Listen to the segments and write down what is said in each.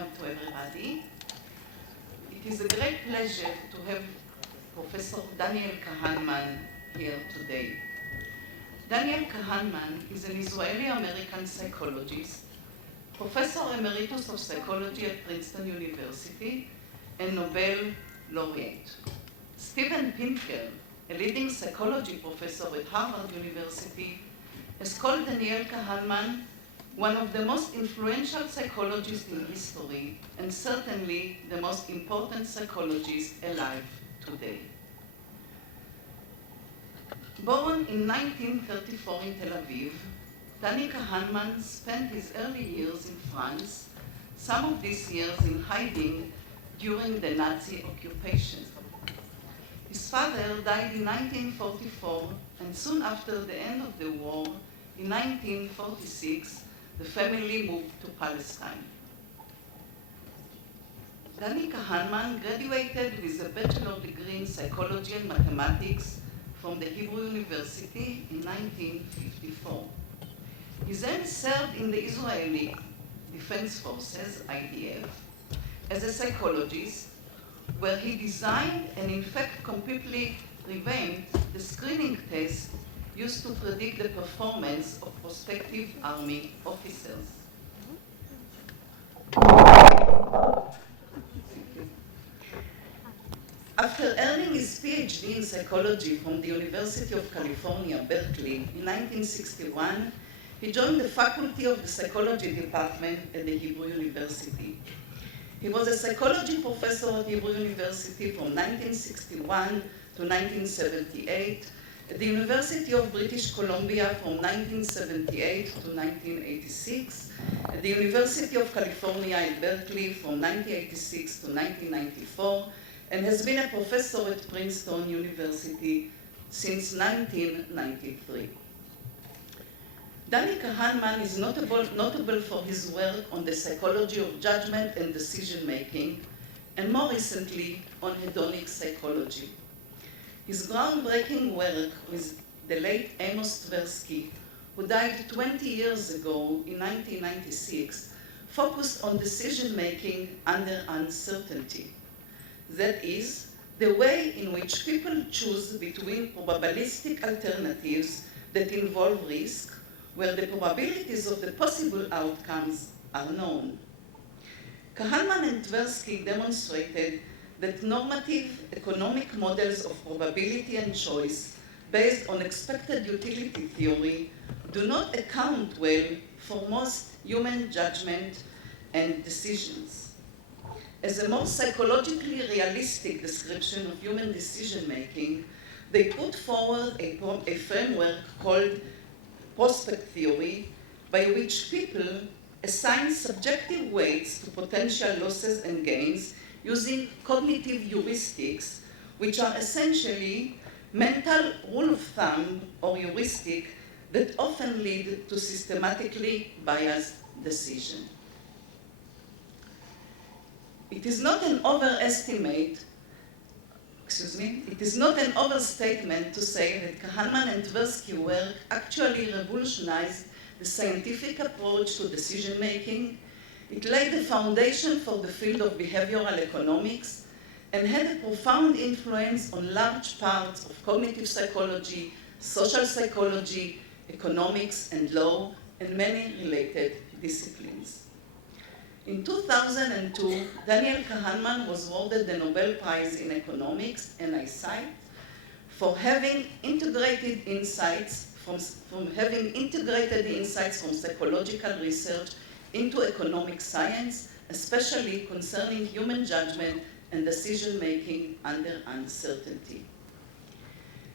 welcome to everybody. It is a great pleasure to have Professor Daniel Kahneman here today. Daniel Kahneman is an Israeli-American psychologist, Professor Emeritus of Psychology at Princeton University, and Nobel Laureate. Steven Pinker, a leading psychology professor at Harvard University, has called Daniel Kahneman one of the most influential psychologists in history, and certainly the most important psychologist alive today. Born in 1934 in Tel Aviv, Daniel Kahneman spent his early years in France, some of these years in hiding during the Nazi occupation. His father died in 1944, and soon after the end of the war, in 1946, the family moved to Palestine. Daniel Kahneman graduated with a bachelor's degree in psychology and mathematics from the Hebrew University in 1954. He then served in the Israeli Defense Forces, IDF, as a psychologist, where he designed and in fact completely revamped the screening test used to predict the performance of prospective army officers. After earning his PhD in psychology from the University of California, Berkeley, in 1961, he joined the faculty of the psychology department at the Hebrew University. He was a psychology professor at Hebrew University from 1961 to 1978, at the University of British Columbia from 1978 to 1986, at the University of California at Berkeley from 1986 to 1994, and has been a professor at Princeton University since 1993. Daniel Kahneman is notable for his work on the psychology of judgment and decision-making, and more recently, on hedonic psychology. His groundbreaking work with the late Amos Tversky, who died 20 years ago in 1996, focused on decision-making under uncertainty. That is, the way in which people choose between probabilistic alternatives that involve risk, where the probabilities of the possible outcomes are known. Kahneman and Tversky demonstrated that normative economic models of probability and choice based on expected utility theory do not account well for most human judgment and decisions. As a more psychologically realistic description of human decision-making, they put forward a framework called prospect theory, by which people assign subjective weights to potential losses and gains using cognitive heuristics, which are essentially mental rule of thumb or heuristic that often lead to systematically biased decision. It is not an overstatement to say that Kahneman and Tversky work actually revolutionized the scientific approach to decision-making. It laid the foundation for the field of behavioral economics and had a profound influence on large parts of cognitive psychology, social psychology, economics, and law, and many related disciplines. In 2002, Daniel Kahneman was awarded the Nobel Prize in Economics, and I cite, for having integrated insights from psychological research into economic science, especially concerning human judgment and decision-making under uncertainty.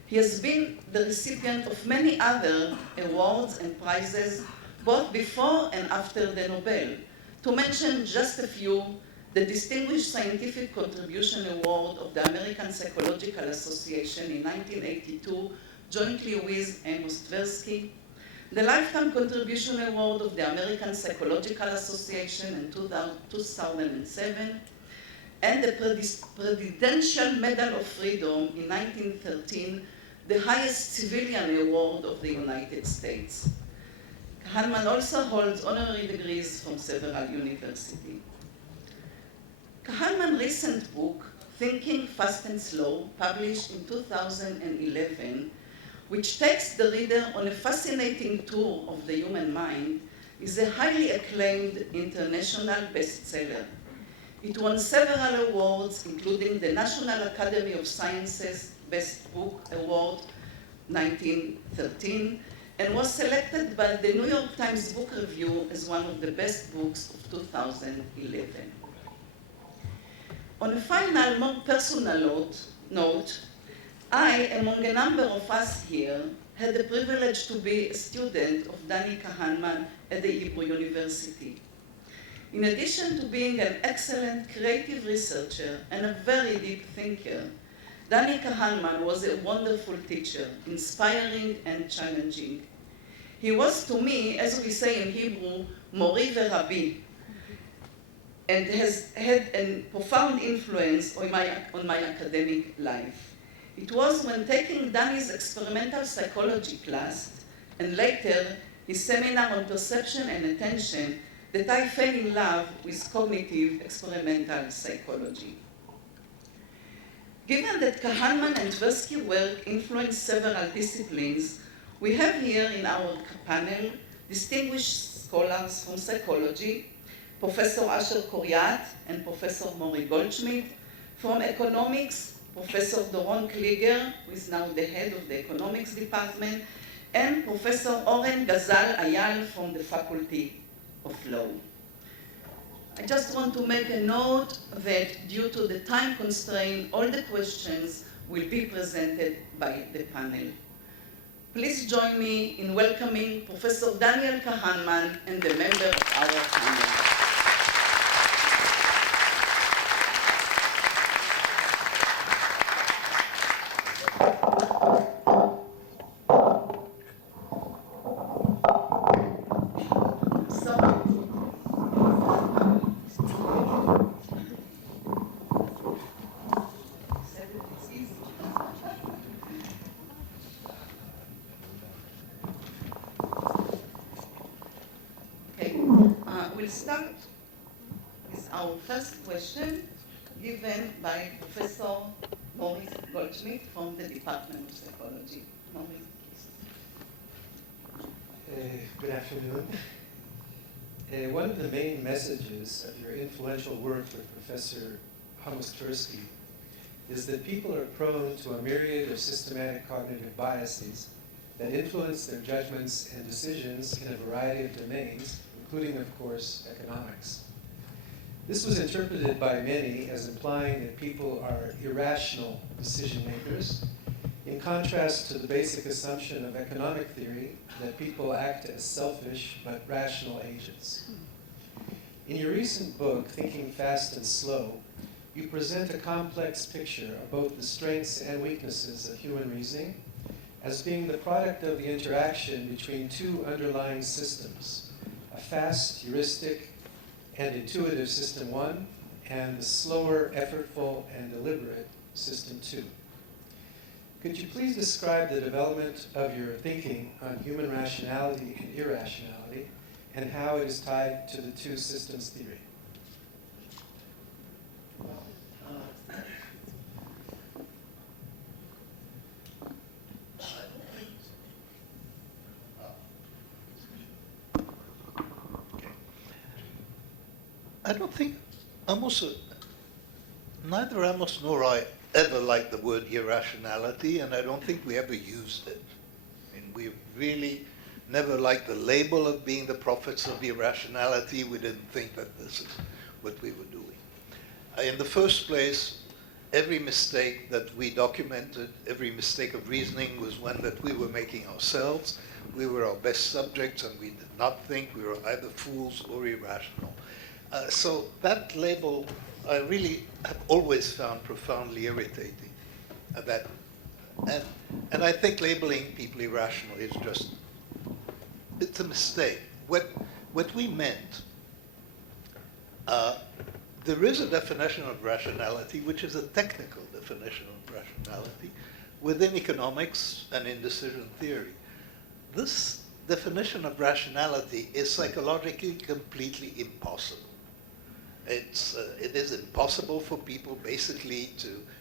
He has been the recipient of many other awards and prizes, both before and after the Nobel. To mention just a few, the Distinguished Scientific Contribution Award of the American Psychological Association in 1982, jointly with Amos Tversky, the Lifetime Contribution Award of the American Psychological Association in 2007, and the Presidential Medal of Freedom in 1913, the highest civilian award of the United States. Kahneman also holds honorary degrees from several universities. Kahneman's recent book, Thinking Fast and Slow, published in 2011, which takes the reader on a fascinating tour of the human mind, is a highly acclaimed international bestseller. It won several awards, including the National Academy of Sciences Best Book Award 1913, and was selected by the New York Times Book Review as one of the best books of 2011. On a final, more personal note, I, among a number of us here, had the privilege to be a student of Danny Kahneman at the Hebrew University. In addition to being an excellent creative researcher and a very deep thinker, Danny Kahneman was a wonderful teacher, inspiring and challenging. He was to me, as we say in Hebrew, mori v'rabi, and has had a profound influence on my academic life. It was when taking Danny's experimental psychology class, and later his seminar on perception and attention, that I fell in love with cognitive experimental psychology. Given that Kahneman and Tversky's work influenced several disciplines, we have here in our panel distinguished scholars from psychology, Professor Asher Koriat and Professor Mori Goldschmidt, from economics, Professor Doron Kliger, who is now the head of the economics department, and Professor Oren Gazal-Ayal from the Faculty of Law. I just want to make a note that due to the time constraint, all the questions will be presented by the panel. Please join me in welcoming Professor Daniel Kahneman and the member of our panel. We'll start with our first question given by Professor Mori Goldschmidt from the Department of Psychology. Mori, please. Good afternoon. One of the main messages of your influential work with Professor Tversky is that people are prone to a myriad of systematic cognitive biases that influence their judgments and decisions in a variety of domains, including, of course, economics. This was interpreted by many as implying that people are irrational decision makers, in contrast to the basic assumption of economic theory that people act as selfish but rational agents. In your recent book, Thinking Fast and Slow, you present a complex picture of both the strengths and weaknesses of human reasoning as being the product of the interaction between two underlying systems: a fast, heuristic, and intuitive system 1, and the slower, effortful, and deliberate system 2. Could you please describe the development of your thinking on human rationality and irrationality, and how it is tied to the two systems theory? I don't think neither Amos nor I ever liked the word irrationality, and I don't think we ever used it. I mean, we really never liked the label of being the prophets of irrationality. We didn't think that this is what we were doing. In the first place, every mistake that we documented, every mistake of reasoning was one that we were making ourselves. We were our best subjects, and we did not think we were either fools or irrational. So that label I really have always found profoundly irritating. And I think labeling people irrational is just, it's a mistake. What we meant, there is a definition of rationality, which is a technical definition of rationality, within economics and in decision theory. This definition of rationality is psychologically completely impossible. It is impossible for people basically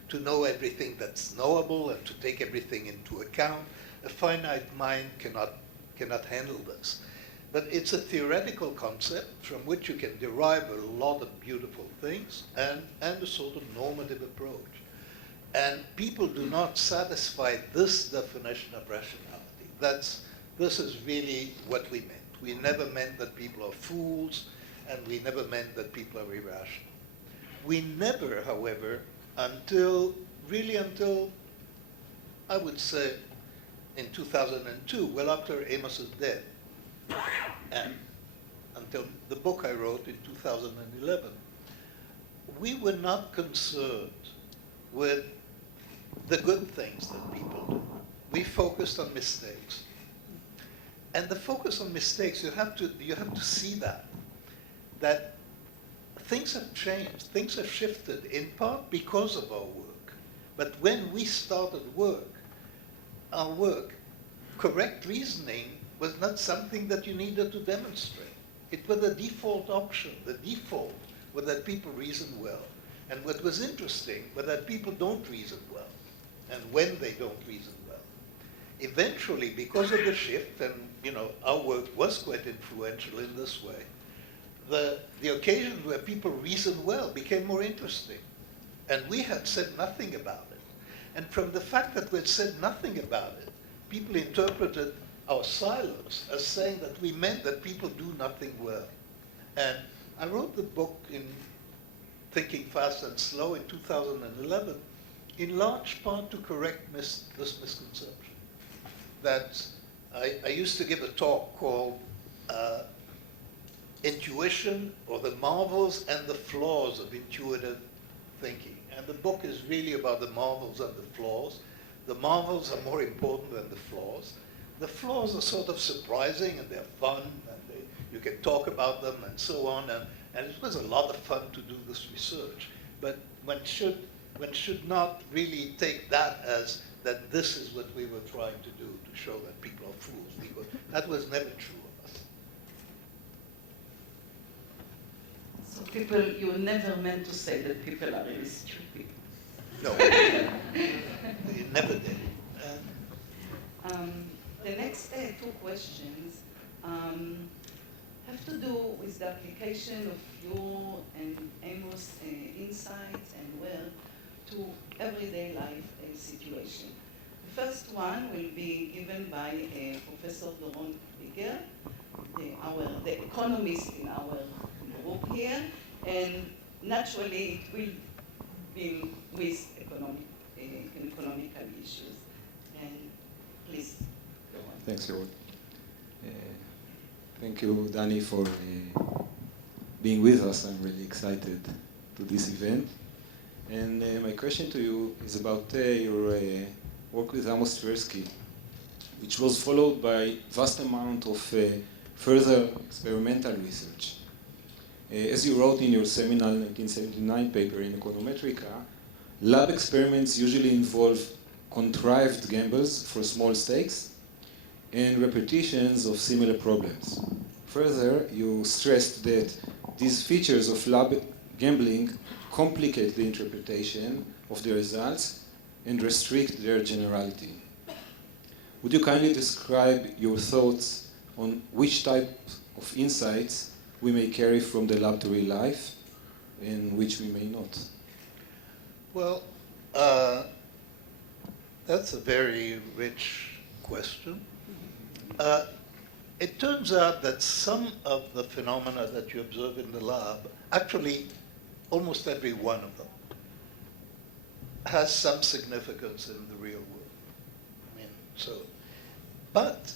to know everything that's knowable and to take everything into account. A finite mind cannot handle this. But it's a theoretical concept from which you can derive a lot of beautiful things and a sort of normative approach. And people do not satisfy this definition of rationality. This is really what we meant. We never meant that people are fools, and we never meant that people are irrational. We never, however, until, I would say, in 2002, well after Amos's death, and until the book I wrote in 2011, we were not concerned with the good things that people do. We focused on mistakes. And the focus on mistakes, you have to see that things have changed, things have shifted, in part because of our work. But when we started our work, correct reasoning was not something that you needed to demonstrate. It was a default option. The default was that people reason well. And what was interesting was that people don't reason well, and when they don't reason well. Eventually, because of the shift, and our work was quite influential in this way, the occasions where people reason well became more interesting. And we had said nothing about it. And from the fact that we had said nothing about it, people interpreted our silence as saying that we meant that people do nothing well. And I wrote the book in Thinking Fast and Slow in 2011, in large part to correct this misconception. That I used to give a talk called Intuition, or the Marvels and the Flaws of Intuitive Thinking. And the book is really about the marvels and the flaws. The marvels are more important than the flaws. The flaws are sort of surprising, and they're fun, and you can talk about them and so on. And it was a lot of fun to do this research. But one should not really take that as that this is what we were trying to do, to show that people are fools, because that was never true of us. So you never meant to say that people are really stupid. No, we never did. The next two questions have to do with the application of your and Amos' insights and work to everyday life situation. The first one will be given by Professor Doron Kliger, the economist in our group here, and naturally it will be with economical issues. And please go on. Thanks, Ruth. Thank you, Danny, for being with us. I'm really excited to this event. And my question to you is about your work with Amos Tversky, which was followed by vast amount of further experimental research. As you wrote in your seminal 1979 paper in Econometrica, lab experiments usually involve contrived gambles for small stakes and repetitions of similar problems. Further, you stressed that these features of lab gambling complicate the interpretation of the results and restrict their generality. Would you kindly describe your thoughts on which type of insights we may carry from the lab to real life and which we may not? Well, that's a very rich question. It turns out that some of the phenomena that you observe in the lab, actually almost every one of them, has some significance in the real world. But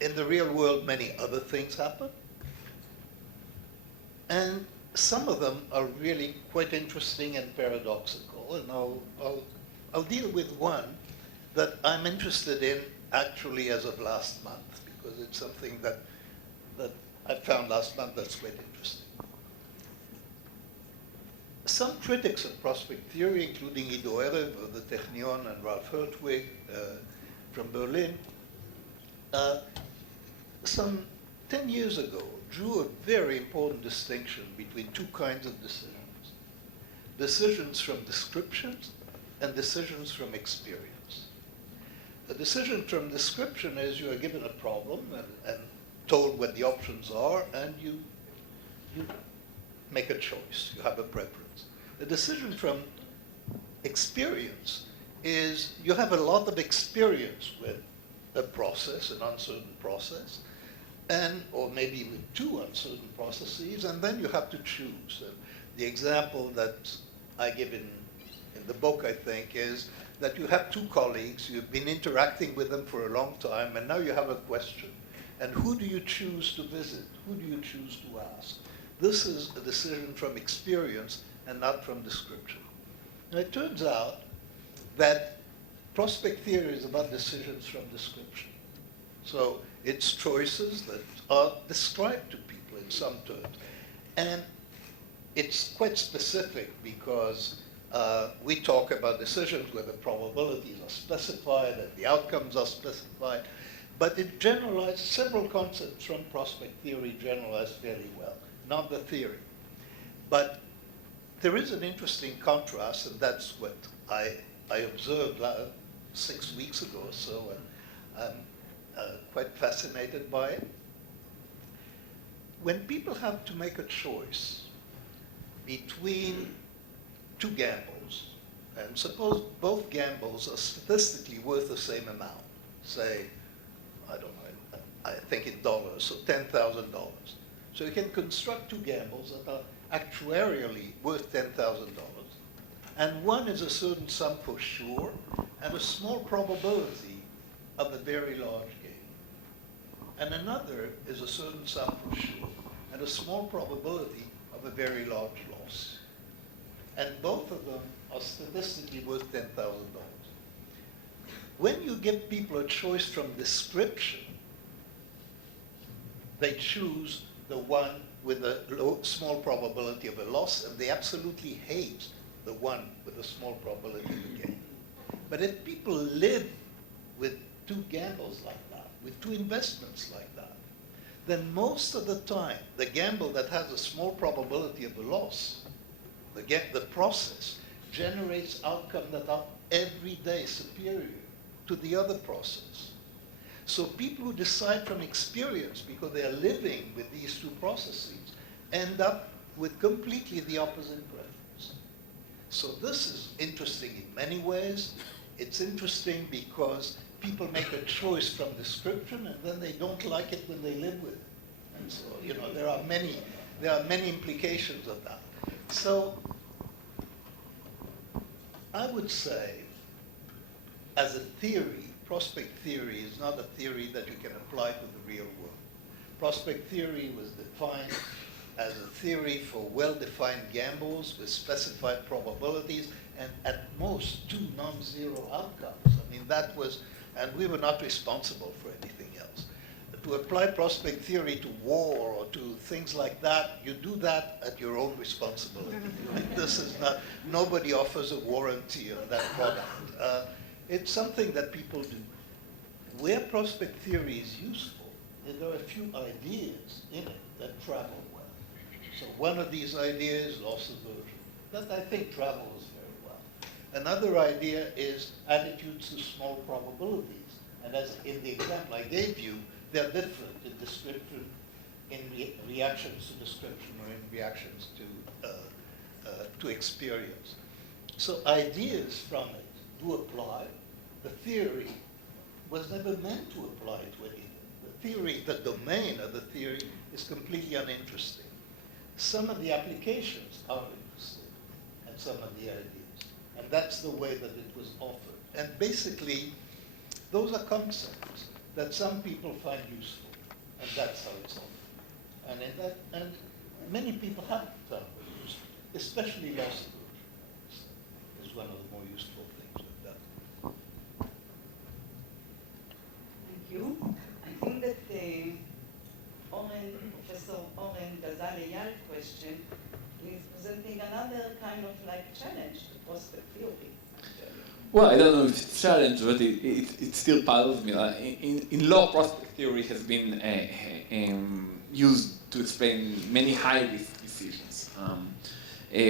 in the real world, many other things happen. And some of them are really quite interesting and paradoxical. And I'll deal with one that I'm interested in actually as of last month, because it's something that I found last month that's quite interesting. Some critics of prospect theory, including Ido Erev of the Technion and Ralph Hertwig from Berlin, some 10 years ago drew a very important distinction between two kinds of decisions. Decisions from descriptions and decisions from experience. A decision from description is you are given a problem and told what the options are, and you make a choice, you have a preference. A decision from experience is you have a lot of experience with a process, an uncertain process, or maybe with two uncertain processes, and then you have to choose. And the example that I give in the book, I think, is that you have two colleagues, you've been interacting with them for a long time, and now you have a question. And who do you choose to visit? Who do you choose to ask? This is a decision from experience and not from description. And it turns out that prospect theory is about decisions from description. So it's choices that are described to people in some terms. And it's quite specific because we talk about decisions where the probabilities are specified and the outcomes are specified, but it generalized several concepts from prospect theory generalized fairly well, not the theory. But there is an interesting contrast, and that's what I observed 6 weeks ago or so, and I'm quite fascinated by it. When people have to make a choice between two gambles, and suppose both gambles are statistically worth the same amount, say, I don't know, I think in dollars, so $10,000. So you can construct two gambles that are actuarially worth $10,000, and one is a certain sum for sure, and a small probability of a very large gain. And another is a certain sum for sure, and a small probability of a very large loss. And both of them are statistically worth $10,000. When you give people a choice from description, they choose the one with a small probability of a loss, and they absolutely hate the one with a small probability of a gain. But if people live with two gambles like that, with two investments like that, then most of the time, the gamble that has a small probability of a loss, the process, generates outcomes that are every day superior to the other process. So people who decide from experience, because they are living with these two processes, end up with completely the opposite preference. So this is interesting in many ways. It's interesting because people make a choice from description, and then they don't like it when they live with it. And so, you know, there are many implications of that. So I would say, as a theory, prospect theory is not a theory that you can apply to the real world. Prospect theory was defined as a theory for well-defined gambles with specified probabilities and at most two non-zero outcomes. I mean, that was, and we were not responsible for anything else. To apply prospect theory to war or to things like that, you do that at your own responsibility. This is not, nobody offers a warranty on that product. It's something that people do. Where prospect theory is useful, there are a few ideas in it that travel well. So one of these ideas, loss aversion, that I think travels very well. Another idea is attitudes to small probabilities. And as in the example I gave you, they're different in description, in reactions to description, or in reactions to experience. So ideas from it do apply. The theory was never meant to apply to anything. The theory, the domain of the theory is completely uninteresting. Some of the applications are interesting, and some of the ideas. And that's the way that it was offered. And basically, those are concepts that some people find useful, and that's how it's offered. And many people have found it useful, especially loss aversion is one of the more useful things we've done. Thank you. I think that Professor Oren Gazal-Ayal question is presenting another kind of like challenge to prospect theory. Well, I don't know if it's a challenge, but it's still puzzles me. In law, prospect theory has been, used to explain many high-risk decisions.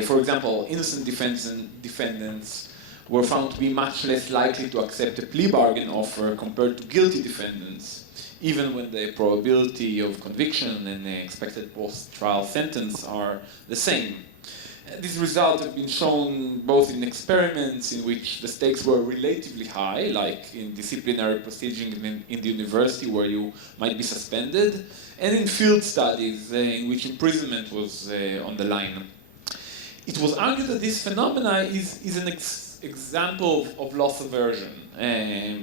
For example, innocent defendants were found to be much less likely to accept a plea bargain offer compared to guilty defendants, even when the probability of conviction and the expected post-trial sentence are the same. These results have been shown both in experiments in which the stakes were relatively high, like in disciplinary proceedings in the university where you might be suspended, and in field studies in which imprisonment was on the line. It was argued that this phenomena is an example of loss aversion,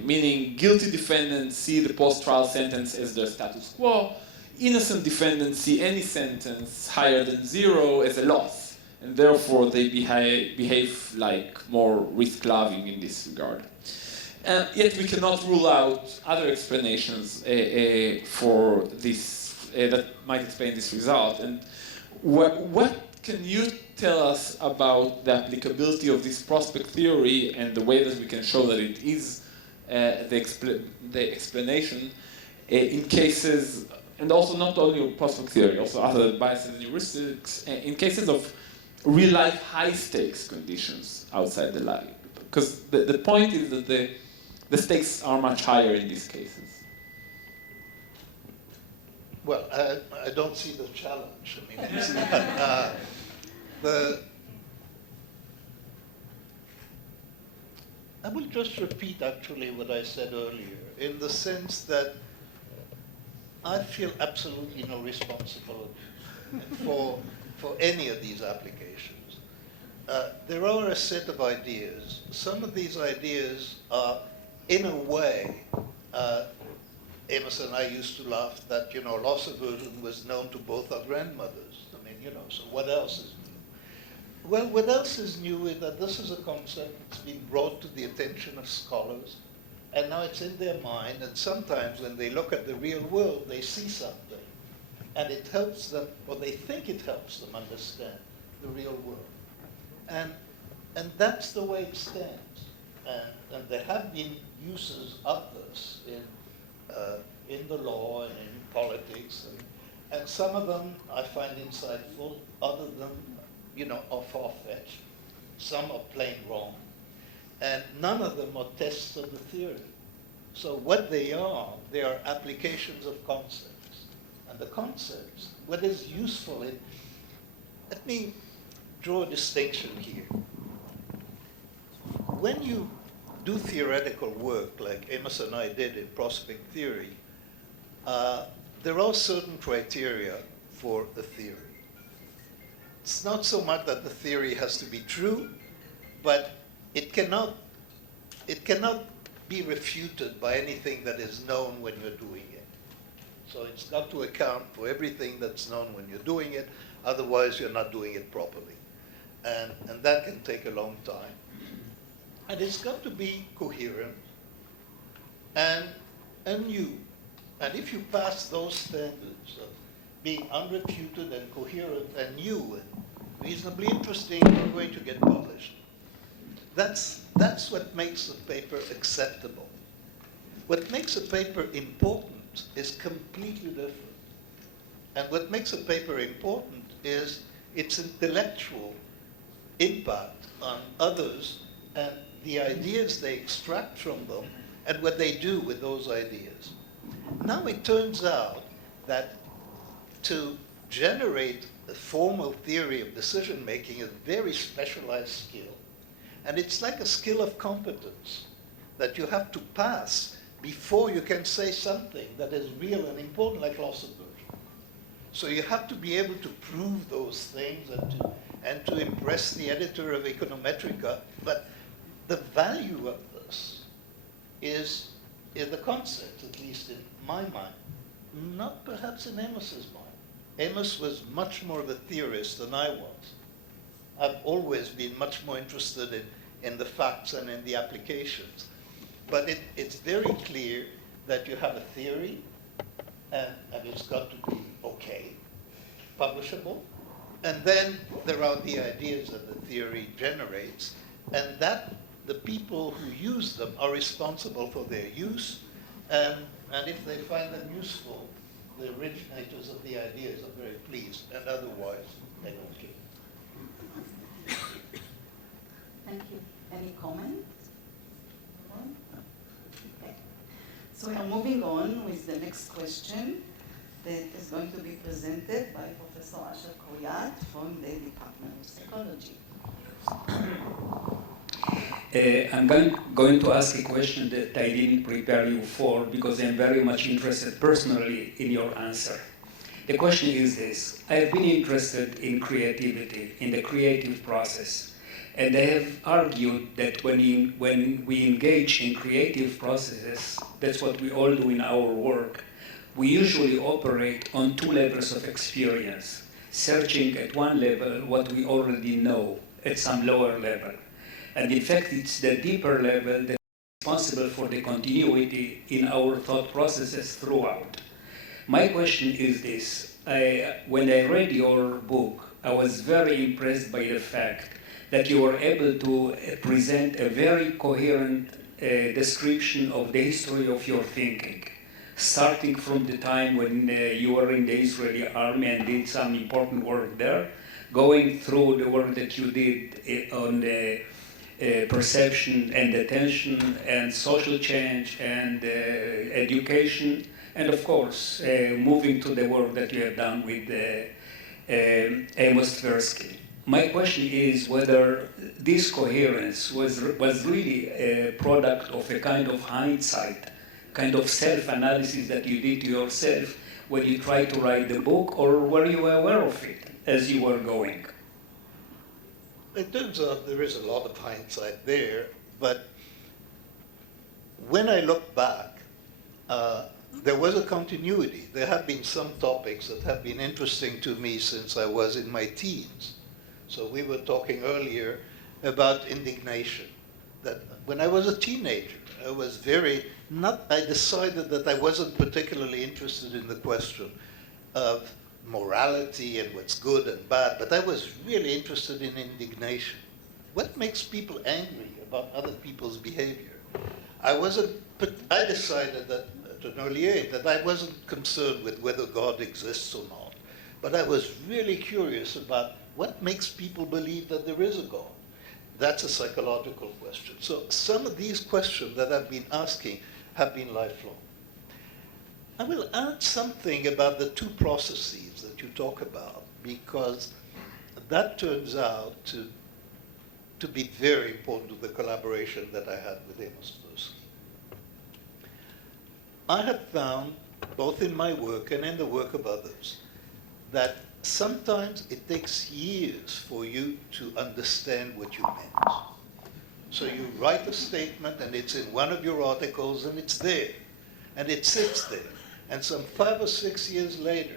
meaning guilty defendants see the post-trial sentence as their status quo, innocent defendants see any sentence higher than 0 as a loss, and therefore they behave like more risk-loving in this regard. Yet we cannot rule out other explanations for this that might explain this result. And what can you tell us about the applicability of this prospect theory and the way that we can show that it is the explanation in cases, and also not only prospect theory, also other biases and heuristics, in cases of real-life high-stakes conditions outside the lab? Because the point is that the stakes are much higher in these cases. Well, I don't see the challenge. I mean, I will just repeat actually what I said earlier, in the sense that I feel absolutely no responsibility for any of these applications. There are a set of ideas. Some of these ideas are, in a way, Amos and I used to laugh that, loss aversion was known to both our grandmothers. I mean, so what else is new? Well, what else is new is that this is a concept that's been brought to the attention of scholars, and now it's in their mind, and sometimes when they look at the real world, they see something, and it helps them, or they think it helps them understand the real world. And that's the way it stands. And there have been uses of this in the law and in politics, and some of them I find insightful, other than, are far-fetched. Some are plain wrong, and none of them are tests of the theory. So what they are applications of concepts. And the concepts, what is useful in, let me draw a distinction here. When you do theoretical work like Amos and I did in prospect theory, there are certain criteria for the theory. It's not so much that the theory has to be true, but it cannot be refuted by anything that is known when you're doing it. So it's got to account for everything that's known when you're doing it, otherwise you're not doing it properly. And that can take a long time. And it's got to be coherent and new. And if you pass those standards of being unrefuted and coherent and new and reasonably interesting, you're going to get published. That's what makes a paper acceptable. What makes a paper important is completely different. And what makes a paper important is its intellectual impact on others and the ideas they extract from them and what they do with those ideas. Now it turns out that to generate a formal theory of decision making is a very specialized skill. And it's like a skill of competence that you have to pass before you can say something that is real and important, like loss aversion. So you have to be able to prove those things and to impress the editor of Econometrica. But the value of this is the concept, at least in my mind, not perhaps in Amos's mind. Amos was much more of a theorist than I was. I've always been much more interested in the facts and in the applications. But it's very clear that you have a theory, and it's got to be okay, publishable. And then there are the ideas that the theory generates, and that the people who use them are responsible for their use, and if they find them useful, the originators of the ideas are very pleased, and otherwise they don't care. Thank you. Any comments? Okay. So we are moving on with the next question that is going to be presented by Professor Koriat from the Department of Psychology. I'm going to ask a question that I didn't prepare you for because I'm very much interested personally in your answer. The question is this: I've been interested in creativity, in the creative process, and I have argued that when we engage in creative processes, that's what we all do in our work, we usually operate on two levels of experience, searching at one level what we already know at some lower level. And in fact, it's the deeper level that is responsible for the continuity in our thought processes throughout. My question is this: when I read your book, I was very impressed by the fact that you were able to present a very coherent description of the history of your thinking, starting from the time when you were in the Israeli army and did some important work there, going through the work that you did on the perception and attention and social change and education, and of course moving to the work that you have done with Amos Tversky. My question is whether this coherence was really a product of a kind of hindsight, kind of self-analysis that you did to yourself when you tried to write the book, or were you aware of it as you were going? It turns out there is a lot of hindsight there, but when I look back, there was a continuity. There have been some topics that have been interesting to me since I was in my teens. So we were talking earlier about indignation. That when I was a teenager, I was I decided that I wasn't particularly interested in the question of morality and what's good and bad, but I was really interested in indignation. What makes people angry about other people's behavior? I decided that at an early age that I wasn't concerned with whether God exists or not, but I was really curious about what makes people believe that there is a God. That's a psychological question. So some of these questions that I've been asking have been lifelong. I will add something about the two processes that you talk about, because that turns out to be very important to the collaboration that I had with Amos Tversky. I have found, both in my work and in the work of others, that sometimes it takes years for you to understand what you meant. So you write a statement and it's in one of your articles and it's there, and it sits there. And some 5 or 6 years later,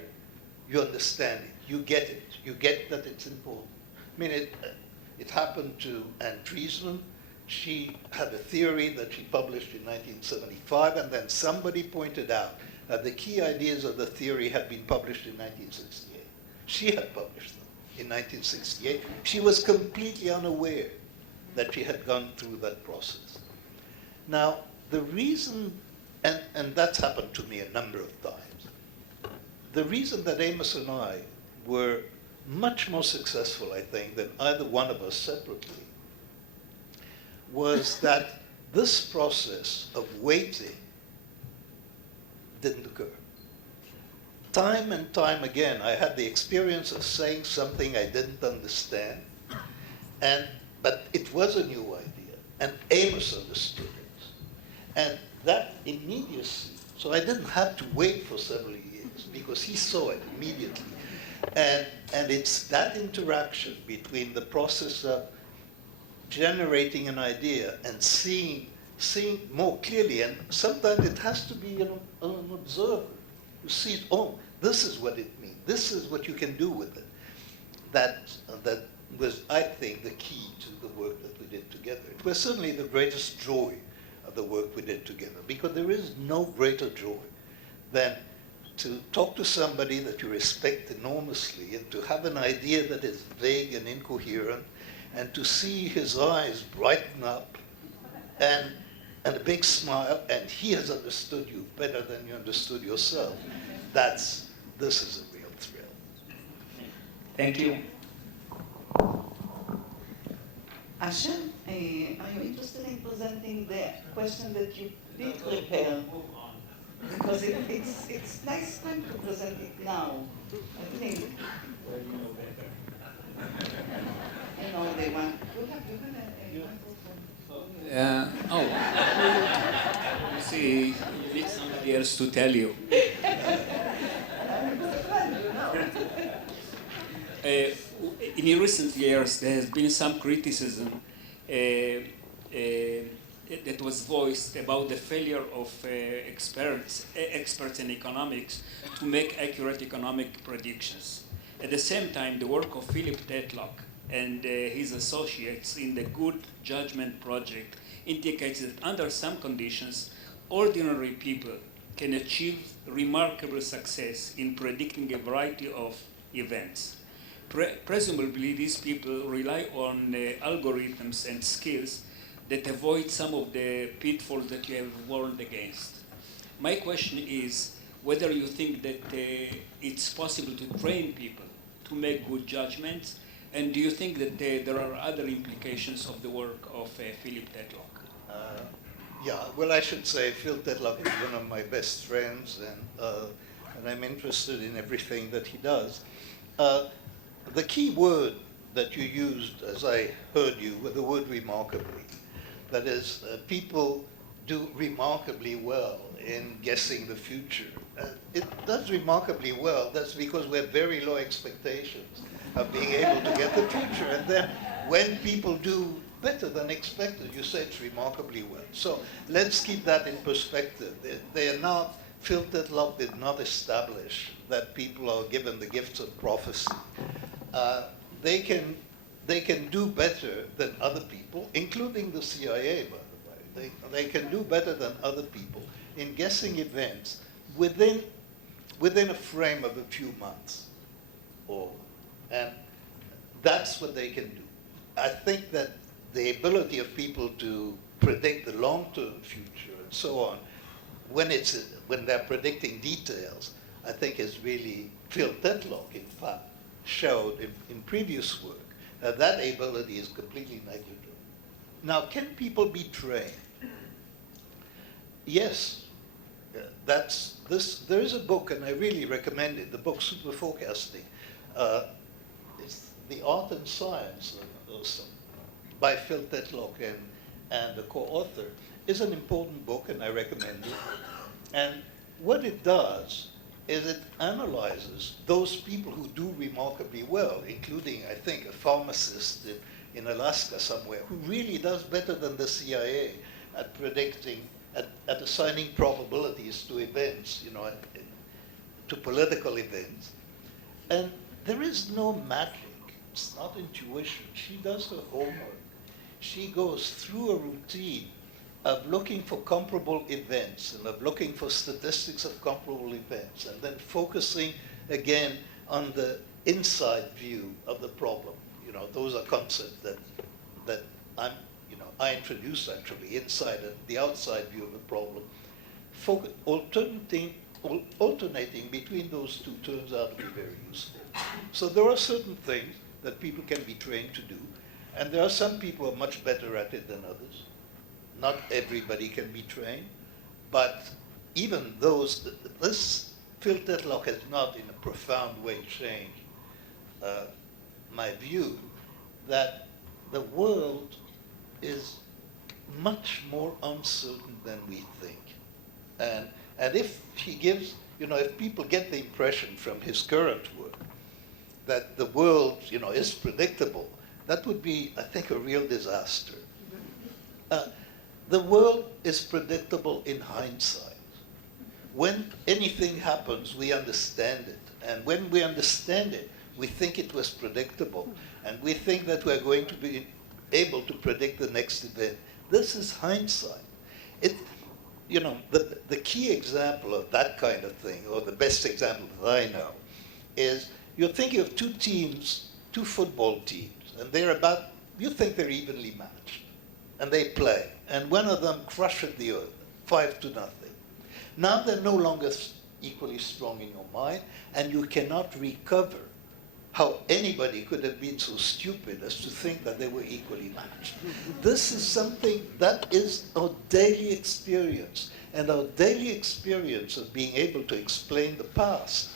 you understand it, you get it, you get that it's important. I mean, it happened to Anne Treisman. She had a theory that she published in 1975, and then somebody pointed out that the key ideas of the theory had been published in 1968. She had published them in 1968. She was completely unaware that she had gone through that process. Now, the reason, and that's happened to me a number of times, the reason that Amos and I were much more successful, I think, than either one of us separately, was that this process of waiting didn't occur. Time and time again, I had the experience of saying something I didn't understand, but it was a new idea, and Amos understood it. And that immediacy, so I didn't have to wait for several years, because he saw it immediately. And it's that interaction between the process of generating an idea and seeing more clearly, and sometimes it has to be an observer who sees, oh, this is what it means, this is what you can do with it. That was, I think, the key to the work that we did together. It was certainly the greatest joy of the work we did together, because there is no greater joy than to talk to somebody that you respect enormously and to have an idea that is vague and incoherent, and to see his eyes brighten up and a big smile, and he has understood you better than you understood yourself. this is a real thrill. Thank you. Asher, are you interested in presenting the question that you did prepare? Because it's nice time to present it now, I think. I know they want. You have a microphone. You see, you need somebody else to tell you. In recent years, there has been some criticism that was voiced about the failure of experts in economics to make accurate economic predictions. At the same time, the work of Philip Tetlock and his associates in the Good Judgment Project indicates that under some conditions, ordinary people can achieve remarkable success in predicting a variety of events. Presumably, these people rely on algorithms and skills that avoid some of the pitfalls that you have warned against. My question is whether you think that it's possible to train people to make good judgments, and do you think that there are other implications of the work of Philip Tetlock? Yeah, well, I should say Phil Tetlock is one of my best friends, and I'm interested in everything that he does. The key word that you used, as I heard you, was the word remarkably. That is, people do remarkably well in guessing the future. It does remarkably well. That's because we have very low expectations of being able to get the future. And then when people do better than expected, you say it's remarkably well. So let's keep that in perspective. They are not, Phil Tetlock did not establish that people are given the gifts of prophecy. They can do better than other people, including the CIA, by the way. They can do better than other people in guessing events within a frame of a few months. And that's what they can do. I think that the ability of people to predict the long-term future and so on, when they're predicting details, I think is really Phil Tetlock, in fact, showed in previous work. That ability is completely negligible. Now, can people be trained? Yes. There is a book, and I really recommend it, the book Super Forecasting. It's The Art and Science by Phil Tetlock and the co-author. It's an important book, and I recommend it. And what it does is it analyzes those people who do remarkably well, including, I think, a pharmacist in Alaska somewhere, who really does better than the CIA at predicting, at assigning probabilities to events, to political events. And there is no magic. It's not intuition. She does her homework. She goes through a routine of looking for comparable events and of looking for statistics of comparable events, and then focusing again on the inside view of the problem. Those are concepts that I introduced actually, inside and the outside view of the problem. Alternating between those two turns out to be very useful. So there are certain things that people can be trained to do, and there are some people who are much better at it than others. Not everybody can be trained, but even those, this Phil Tetlock has not in a profound way changed my view that the world is much more uncertain than we think. And if he gives, if people get the impression from his current work that the world, is predictable, that would be, I think, a real disaster. The world is predictable in hindsight. When anything happens, we understand it. And when we understand it, we think it was predictable. And we think that we're going to be able to predict the next event. This is hindsight. The key example of that kind of thing, or the best example that I know, is you're thinking of two teams, two football teams, and you think they're evenly matched. And they play. And one of them crushes the other, 5-0. Now they're no longer equally strong in your mind, and you cannot recover how anybody could have been so stupid as to think that they were equally matched. This is something that is our daily experience, and our daily experience of being able to explain the past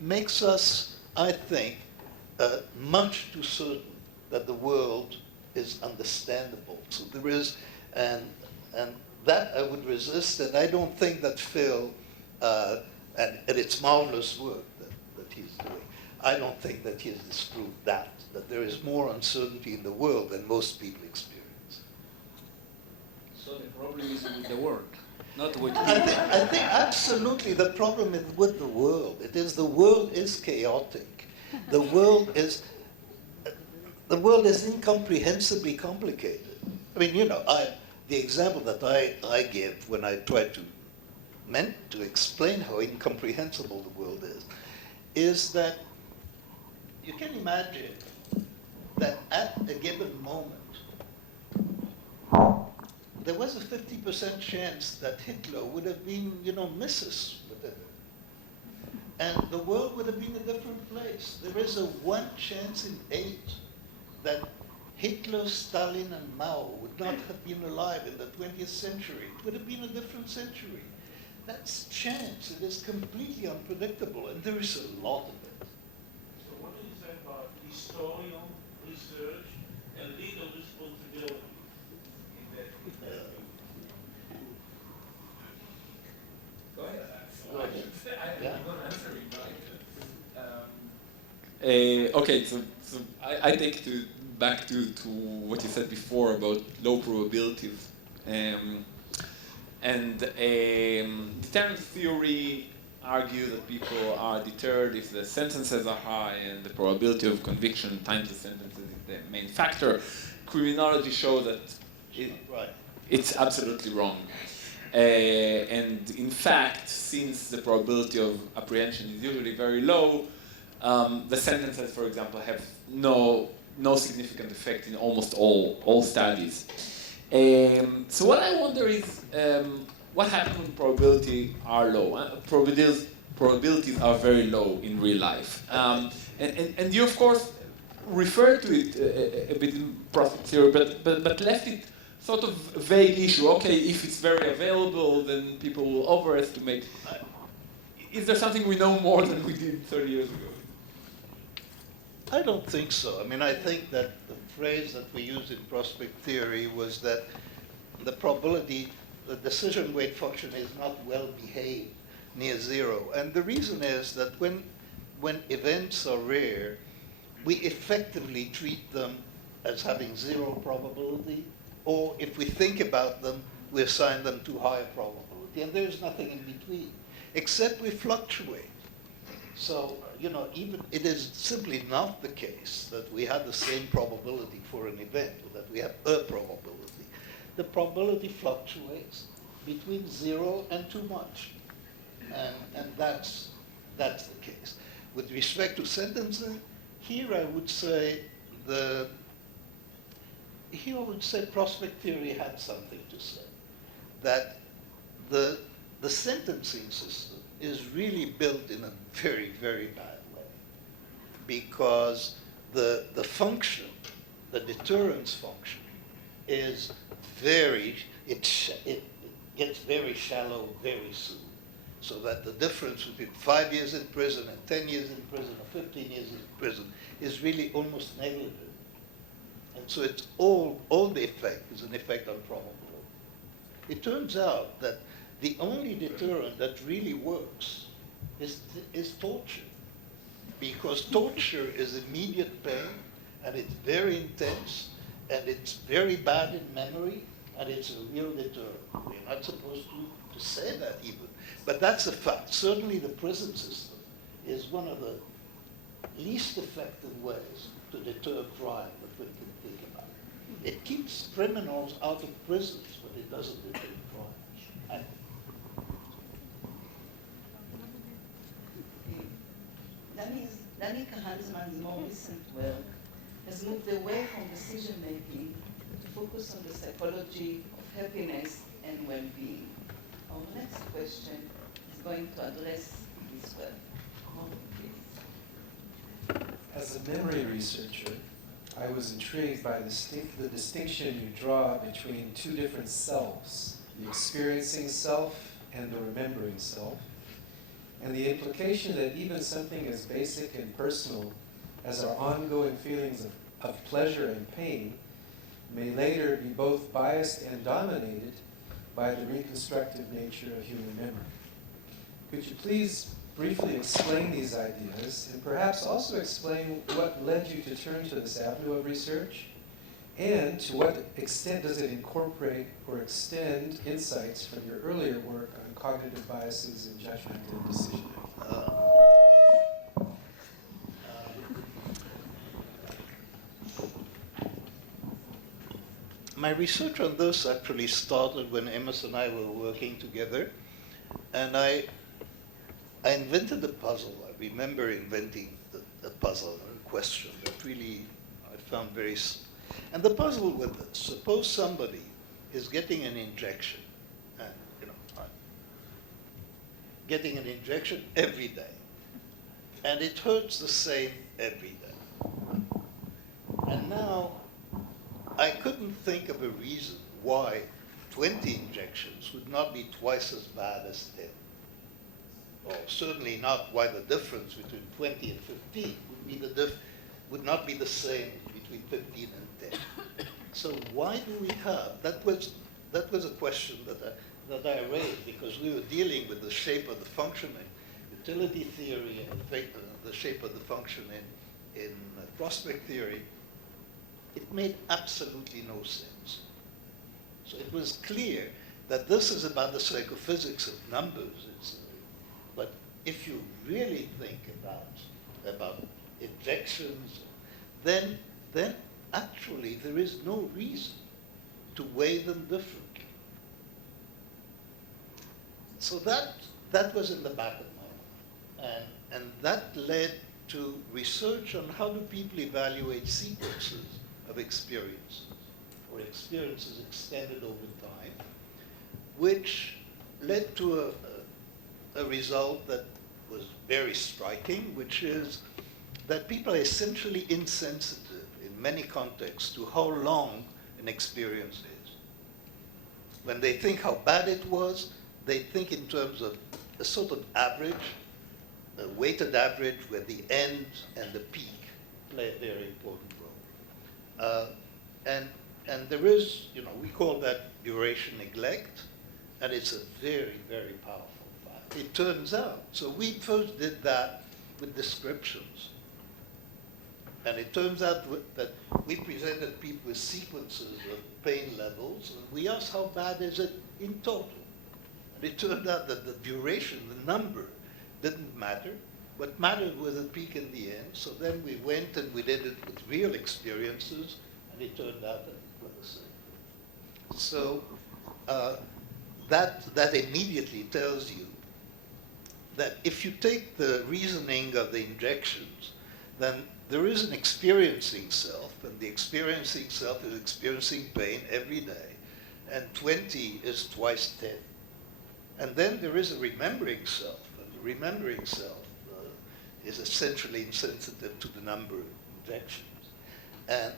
makes us, I think, much too certain that the world is understandable. So there is, and that I would resist, and I don't think that Phil, and it's marvelous work that he's doing, I don't think that he has disproved that there is more uncertainty in the world than most people experience. So the problem is with the world, not with you. I think absolutely the problem is with the world. It is the world is chaotic. The world is incomprehensibly complicated. I mean, the example that I give when I try to explain how incomprehensible the world is that you can imagine that at a given moment, there was a 50% chance that Hitler would have been, Mrs. whatever. And the world would have been a different place. There is a 1 chance in 8 that Hitler, Stalin, and Mao would not have been alive in the 20th century. It would have been a different century. That's chance. It is completely unpredictable, and there is a lot of it. So what do you say about historian research and legal responsibility in that? Go ahead. Yeah. I'm not answering, right? Okay, so I take back to what you said before about low probabilities. Deterrence theory argues that people are deterred if the sentences are high, and the probability of conviction times the sentences is the main factor. Criminology shows that it's absolutely wrong. And in fact, since the probability of apprehension is usually very low, the sentences, for example, have no significant effect in almost all studies. So what I wonder is, what happens when probabilities are low? Probabilities are very low in real life. And you, of course, refer to it a bit in Prof theory, but left it sort of vague issue. Okay, if it's very available, then people will overestimate. Is there something we know more than we did 30 years ago? I don't think so. I mean, I think that the phrase that we used in prospect theory was that the probability, the decision weight function is not well behaved near zero. And the reason is that when events are rare, we effectively treat them as having zero probability, or if we think about them, we assign them too high a probability. And there's nothing in between, except we fluctuate. So, even it is simply not the case that we have the same probability for an event, or that we have a probability. The probability fluctuates between 0 and too much. And that's the case. With respect to sentencing, here I would say prospect theory had something to say. That the sentencing system is really built in a very, very bad way, because the function, the deterrence function, is it gets very shallow very soon, so that the difference between 5 years in prison and 10 years in prison or 15 years in prison is really almost negligible. And so it's all the effect is an effect on probability. It turns out that the only deterrent that really works is torture, because torture is immediate pain, and it's very intense, and it's very bad in memory, and it's a real deterrent. We're not supposed to say that even, but that's a fact. Certainly the prison system is one of the least effective ways to deter crime that we can think about. It keeps criminals out of prisons, but it doesn't deter crime. Danny Kahneman's more recent work has moved away from decision-making to focus on the psychology of happiness and well-being. Our next question is going to address this well. Please. As a memory researcher, I was intrigued by the distinction you draw between two different selves, the experiencing self and the remembering self, and the implication that even something as basic and personal as our ongoing feelings of pleasure and pain may later be both biased and dominated by the reconstructive nature of human memory. Could you please briefly explain these ideas and perhaps also explain what led you to turn to this avenue of research? And to what extent does it incorporate or extend insights from your earlier work on cognitive biases in judgment and decision making? My research on this actually started when Amos and I were working together, and I invented a puzzle. I remember inventing a puzzle, a question that really I found very... And the puzzle was this. Suppose somebody is getting an injection, and getting an injection every day, and it hurts the same every day. And now, I couldn't think of a reason why 20 injections would not be twice as bad as 10. Or certainly not why the difference between 20 and 15 would not be the same between 15 and 10. So why do we have, that was a question that I raised, because we were dealing with the shape of the function in utility theory and the shape of the function in prospect theory. It made absolutely no sense. So it was clear that this is about the psychophysics of numbers. But if you really think about injections, then actually there is no reason to weigh them differently. So that was in the back of my mind. And that led to research on how do people evaluate sequences of experiences, or experiences extended over time, which led to a result that was very striking, which is that people are essentially insensitive in many contexts to how long an experience is. When they think how bad it was, they think in terms of a sort of average, a weighted average where the end and the peak play a very important role. And there is, we call that duration neglect, and it's a very, very powerful fact. It turns out, so we first did that with descriptions. And it turns out that we presented people with sequences of pain levels, and we asked how bad is it in total. And it turned out that the duration, the number, didn't matter. What mattered was the peak in the end. So then we went and we did it with real experiences, and it turned out that it was the same. So that immediately tells you that if you take the reasoning of the injections, then there is an experiencing self, and the experiencing self is experiencing pain every day, and 20 is twice 10. And then there is a remembering self, and the remembering self is essentially insensitive to the number of injections. And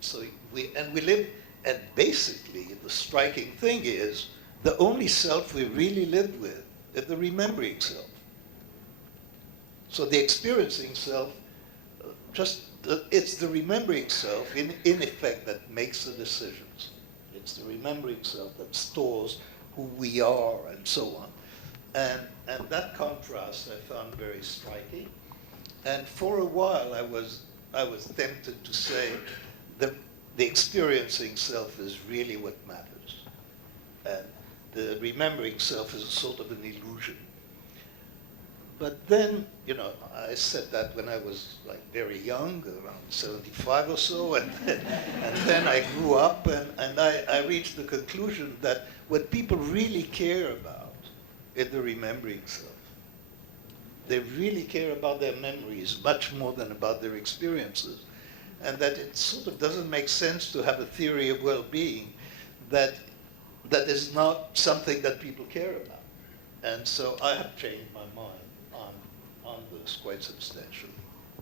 so we live, and basically the striking thing is the only self we really live with is the remembering self. So the experiencing self, it's the remembering self in effect that makes the decisions. It's the remembering self that stores who we are and so on. And that contrast I found very striking. And for a while I was tempted to say the experiencing self is really what matters. And the remembering self is a sort of an illusion. But then, I said that when I was very young, around 75 or so, and then I grew up and I reached the conclusion that what people really care about is the remembering self. They really care about their memories much more than about their experiences. And that it sort of doesn't make sense to have a theory of well-being that is not something that people care about. And so I have changed my mind on this quite substantially.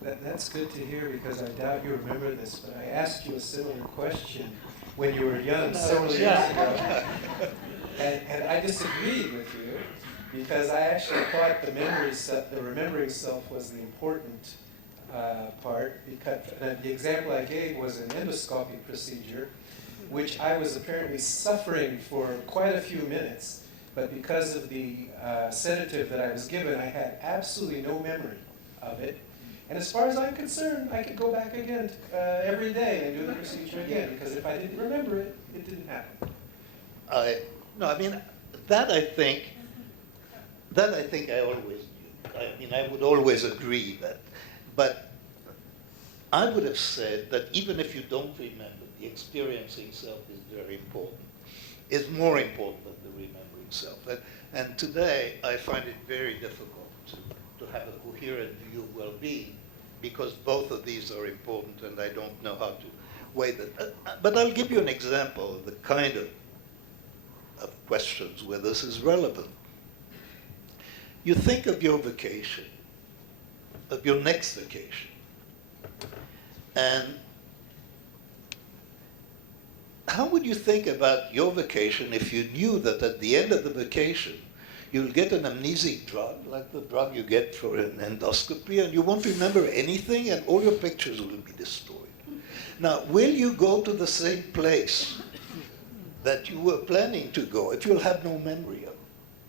That's good to hear, because I doubt you remember this, but I asked you a similar question when you were young several years ago. And I disagreed with you, because I actually thought the remembering self was the important part, because the example I gave was an endoscopic procedure, which I was apparently suffering for quite a few minutes, but because of the sedative that I was given, I had absolutely no memory of it. And as far as I'm concerned, I could go back again every day and do the procedure again, because if I didn't remember it, it didn't happen. That I think I always knew. I mean, I would always agree that. But I would have said that even if you don't remember, the experiencing self is very important. It's more important than the remembering self. And today, I find it very difficult to have a coherent view of well-being, because both of these are important, and I don't know how to weigh that. But I'll give you an example of the kind of questions where this is relevant. You think of your vacation, of your next vacation, and how would you think about your vacation if you knew that at the end of the vacation you'll get an amnesic drug, like the drug you get for an endoscopy, and you won't remember anything and all your pictures will be destroyed? Now, will you go to the same place that you were planning to go if you'll have no memory of it?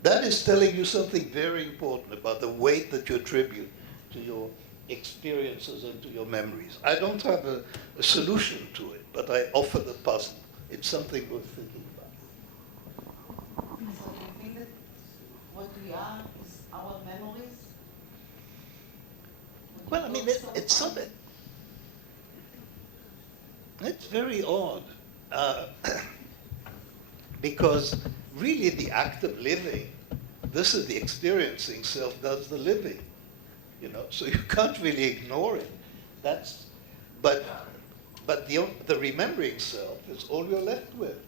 That is telling you something very important about the weight that you attribute to your experiences and to your memories. I don't have a solution to it, but I offer the puzzle. It's something worth thinking about. So do you think that what we are is our memories? Well, I mean, it's something. It's very odd. Because really the act of living, this is the experiencing self does the living, so you can't really ignore it. But the remembering self is all you're left with.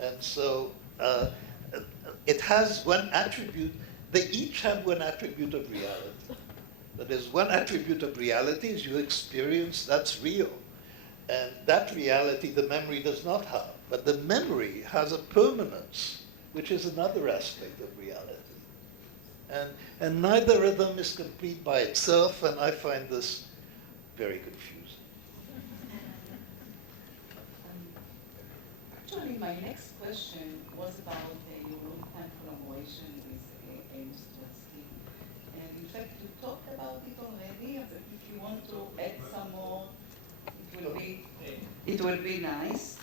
And so it has one attribute, they each have one attribute of reality. That is, one attribute of reality is you experience, that's real. And that reality the memory does not have. But the memory has a permanence, which is another aspect of reality. And neither of them is complete by itself, and I find this very confusing. Actually, my next question was about your long-time collaboration with Amos Tversky. And in fact, you talked about it already, but if you want to add some more, it will be nice.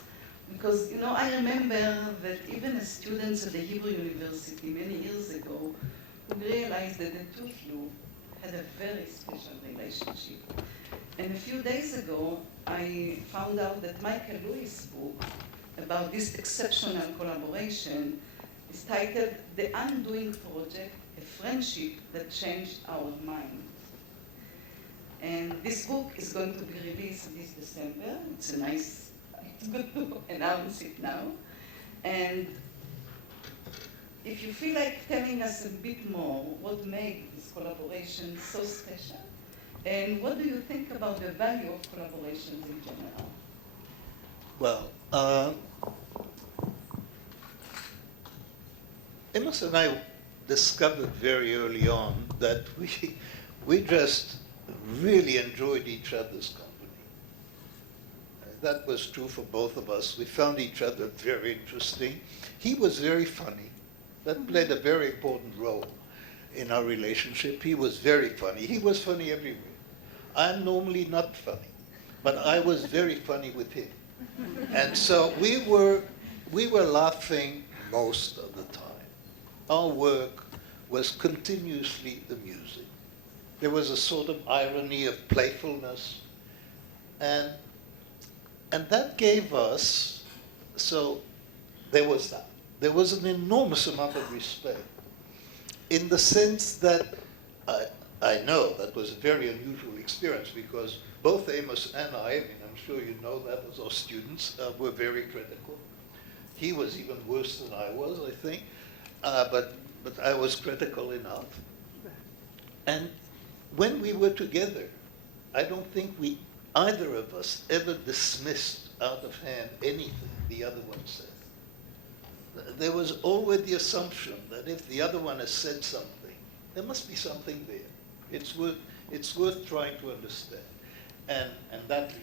Because, I remember that even as students at the Hebrew University many years ago, we realized that the two of you had a very special relationship. And a few days ago, I found out that Michael Lewis' book about this exceptional collaboration is titled The Undoing Project, a Friendship That Changed Our Mind. And this book is going to be released this December. It's good to announce it now. And if you feel like telling us a bit more, what made this collaboration so special? And what do you think about the value of collaborations in general? Well, Amos and I discovered very early on that we just really enjoyed each other's company. That was true for both of us. We found each other very interesting. He was very funny. That played a very important role in our relationship. He was very funny. He was funny everywhere. I'm normally not funny, but I was very funny with him. And so we were laughing most of the time. Our work was continuously amusing. There was a sort of irony of playfulness. And that gave us, so there was that. There was an enormous amount of respect in the sense that I know that was a very unusual experience because both Amos and I mean, I'm sure you know that as our students, were very critical. He was even worse than I was, I think. But but I was critical enough. And when we were together, I don't think either of us ever dismissed out of hand anything the other one said. There was always the assumption that if the other one has said something, there must be something there. It's worth trying to understand. And that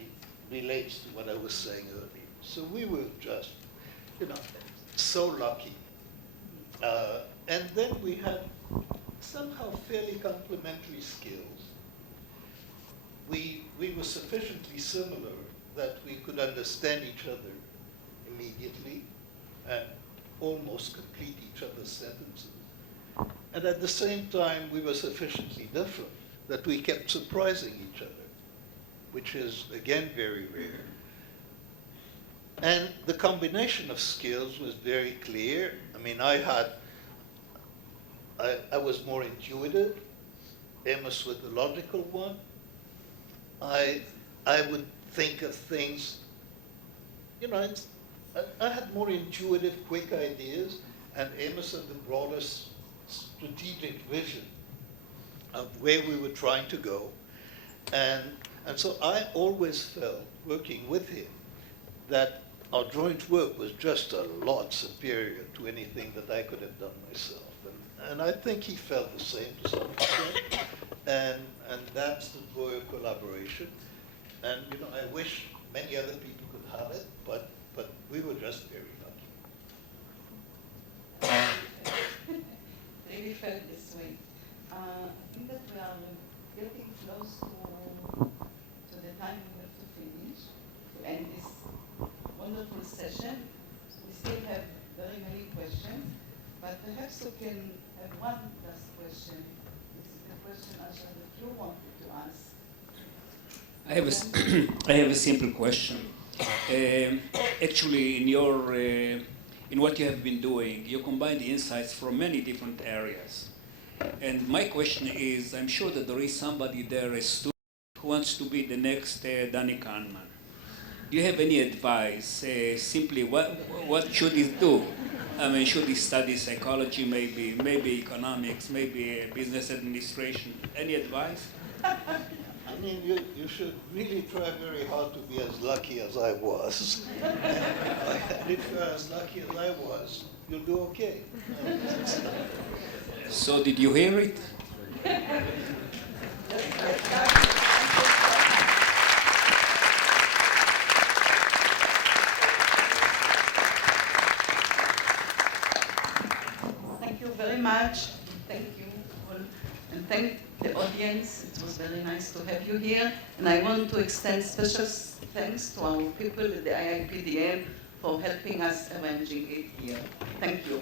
relates to what I was saying earlier. So we were just, so lucky. And then we had somehow fairly complementary skills. We were sufficiently similar that we could understand each other immediately and almost complete each other's sentences. And at the same time, we were sufficiently different that we kept surprising each other, which is, again, very rare. And the combination of skills was very clear. I mean, I was more intuitive. Amos was the logical one. I would think of things, I had more intuitive, quick ideas, and Amos had the broadest strategic vision of where we were trying to go. And so I always felt, working with him, that our joint work was just a lot superior to anything that I could have done myself. And I think he felt the same to some extent. And that's the joy of collaboration. And I wish many other people could have it, but we were just very lucky. Really felt this way. I think that we are getting close to the time we have to finish, to end this wonderful session. We still have very many questions, but perhaps we can have one last question. This is the question, Asha, that you wanted to ask. I have a simple question. Actually, in what you have been doing, you combine the insights from many different areas. And my question is, I'm sure that there is somebody there, a student, who wants to be the next Danny Kahneman. Do you have any advice? Simply, what should he do? I mean, should he study psychology, maybe economics, maybe business administration? Any advice? I mean, you should really try very hard to be as lucky as I was. And if you're as lucky as I was, you'll do okay. So did you hear it? Thank you very much. Thank you all. And thank the audience. It was very nice to have you here. And I want to extend special thanks to our people at the IIPDM for helping us arranging it here. Thank you.